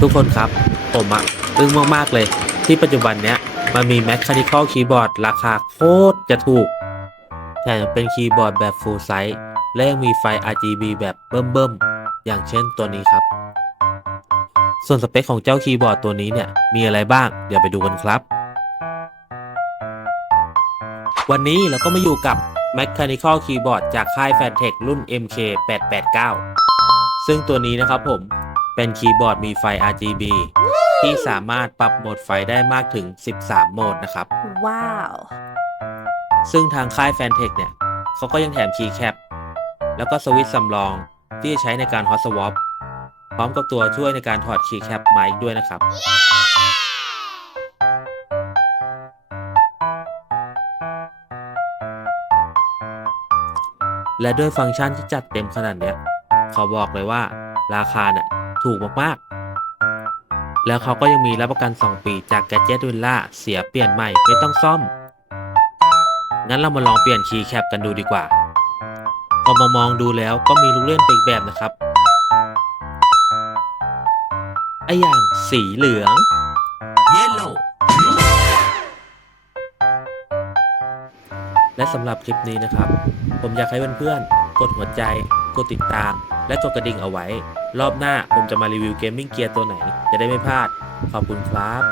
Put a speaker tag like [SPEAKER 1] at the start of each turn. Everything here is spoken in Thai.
[SPEAKER 1] ทุกคนครับ ผมอะอึ้งมากๆเลย ที่ปัจจุบันเนี้ยมันมี Mechanical Keyboard ราคาโคตรจะถูกแถมเป็นคีย์บอร์ดแบบ Full Size และยังมีไฟ RGB แบบเบิ่มๆ อย่างเช่นตัวนี้ครับ ส่วนสเปคของเจ้าคีย์บอร์ดตัวนี้เนี่ย มีอะไรบ้าง เดี๋ยวไปดูกันครับ วันนี้เราก็มาอยู่กับ Mechanical Keyboard จากค่าย Fantech รุ่น MK889 ซึ่งตัวนี้นะครับผม เป็นคีย์บอร์ดมีไฟ RGB ที่สามารถปรับโหมดไฟได้มากถึง 13 โหมดนะครับ
[SPEAKER 2] ว้าว
[SPEAKER 1] ซึ่งทางค่าย Fantech เนี่ยเขาก็ยังแถมคีย์แคปแล้วก็สวิตช์สำรองที่จะใช้ในการ Hot Swap พร้อมกับตัวช่วยในการถอดคีย์แคปมาอีกด้วยนะครับ และด้วยฟังก์ชันที่จัดเต็มขนาดเนี้ย เขาบอกเลยว่าราคาเนี่ย ถูกมากๆ แล้วเขาก็ยังมีรับประกัน 2 ปีจาก Gadget Villa เสียเปลี่ยนใหม่ไม่ต้องซ่อม งั้นเรามาลองเปลี่ยนคีย์แคปกันดูดีกว่า พอมามองดูแล้วก็มีลูกเล่นไปอีกแบบนะครับไออย่างสีเหลือง Yellow และสำหรับคลิปนี้นะครับ ผมอยากให้เพื่อนๆ กดหัวใจ กดติดตาม และกดกระดิ่งเอาไว้ รอบหน้าผมจะมารีวิวเกมมิ่งเกียร์ตัวไหน จะได้ไม่พลาด ขอบคุณครับ